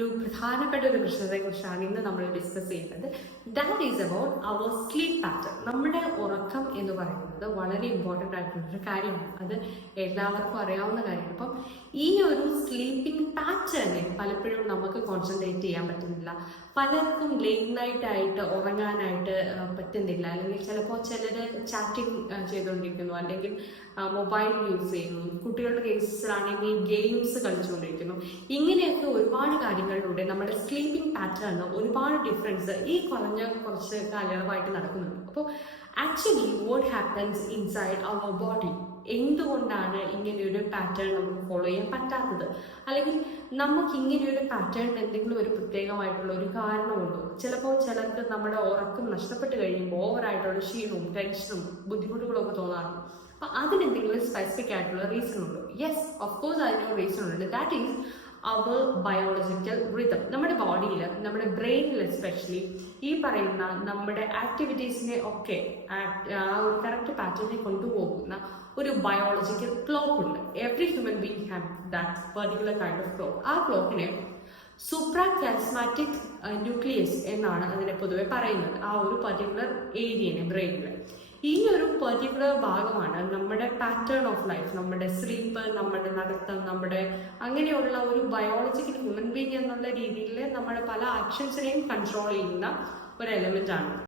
ഒരു പ്രധാനപ്പെട്ട ഒരു പ്രശ്നത്തെക്കുറിച്ചാണ് ഇന്ന് നമ്മൾ ഡിസ്കസ് ചെയ്യുന്നത്. That is about our sleep pattern. നമ്മുടെ ഉറക്കം എന്ന് പറയുന്നത് വളരെ ഇമ്പോർട്ടൻ്റ് ആയിട്ടുള്ളൊരു കാര്യമാണ്. അത് എല്ലാവർക്കും അറിയാവുന്ന കാര്യമാണ്. അപ്പം ഈ ഒരു സ്ലീപ്പിംഗ് പാറ്റേണിൽ പലപ്പോഴും നമുക്ക് കോൺസെൻട്രേറ്റ് ചെയ്യാൻ പറ്റുന്നില്ല. പലർക്കും ലേറ്റ് നൈറ്റ് ആയിട്ട് ഉറങ്ങാനായിട്ട് പറ്റുന്നില്ല. അല്ലെങ്കിൽ ചിലപ്പോൾ ചിലർ ചാറ്റിംഗ് ചെയ്തുകൊണ്ടിരിക്കുന്നു, അല്ലെങ്കിൽ മൊബൈൽ യൂസ് ചെയ്യുന്നു. കുട്ടികളുടെ കേസിലാണെങ്കിൽ ഗെയിംസ് കളിച്ചുകൊണ്ടിരിക്കുന്നു. ഇങ്ങനെയൊക്കെ ഒരുപാട് കാര്യങ്ങളിലൂടെ നമ്മുടെ സ്ലീപ്പിംഗ് പാറ്റേണിന് ഒരുപാട് ഡിഫറൻസ് ഈ കുറച്ച് കാലയളവായിട്ട് നടക്കുന്നുണ്ട്. അപ്പോൾ actually what happens inside our body, എന്തുകൊണ്ടാണ് ഇങ്ങനെയൊരു പാറ്റേൺ നമുക്ക് ഫോളോ ചെയ്യാൻ പറ്റാത്തത്, അല്ലെങ്കിൽ നമുക്ക് ഇങ്ങനെയൊരു പാറ്റേൺ എന്തെങ്കിലും ഒരു പ്രത്യേകമായിട്ടുള്ള ഒരു കാരണമുണ്ടോ? ചിലപ്പോൾ ചിലർക്ക് നമ്മുടെ ഉറക്കം നഷ്ടപ്പെട്ട് കഴിയുമ്പോൾ ഓവറായിട്ടുള്ള ക്ഷീണവും ടെൻഷനും ബുദ്ധിമുട്ടുകളും ഒക്കെ തോന്നാറുണ്ട്. അപ്പം അതിനെന്തെങ്കിലും സ്പെസിഫിക് ആയിട്ടുള്ള റീസൺ ഉണ്ടോ? യെസ്, ഓഫ് കോഴ്സ് അതിനൊരു റീസൺ ഉണ്ട്. That is our biological rhythm. നമ്മുടെ ബോഡിയിൽ, നമ്മുടെ ബ്രെയിനിൽ എസ്പെഷ്യലി ഈ പറയുന്ന നമ്മുടെ ആക്ടിവിറ്റീസിനെ ഒക്കെ ആ ഒരു കറക്റ്റ് പാറ്റേണിൽ കൊണ്ടുപോകുന്ന ഒരു ബയോളജിക്കൽ ക്ലോക്ക് ഉണ്ട്. Every human being have that particular kind of clock. ആ ക്ലോക്കിനെ സൂപ്രാക്യാസ്മാറ്റിക് ന്യൂക്ലിയസ് എന്നാണ് അതിനെ പൊതുവെ പറയുന്നത്. ആ ഒരു പെർട്ടിക്കുലർ ഏരിയനെ ബ്രെയിനിൽ, ഈ ഒരു പെർട്ടിക്കുലർ ഭാഗമാണ് നമ്മുടെ പാറ്റേൺ ഓഫ് ലൈഫ്, നമ്മുടെ സ്ലീപ്പ്, നമ്മുടെ നടത്തം, നമ്മുടെ അങ്ങനെയുള്ള ഒരു ബയോളജിക്കൽ ഹ്യൂമൻ ബീങ് എന്നുള്ള രീതിയിൽ നമ്മുടെ പല ആക്ഷൻസിനെയും കൺട്രോൾ ചെയ്യുന്ന ഒരു എലമെന്റ് ആണ്.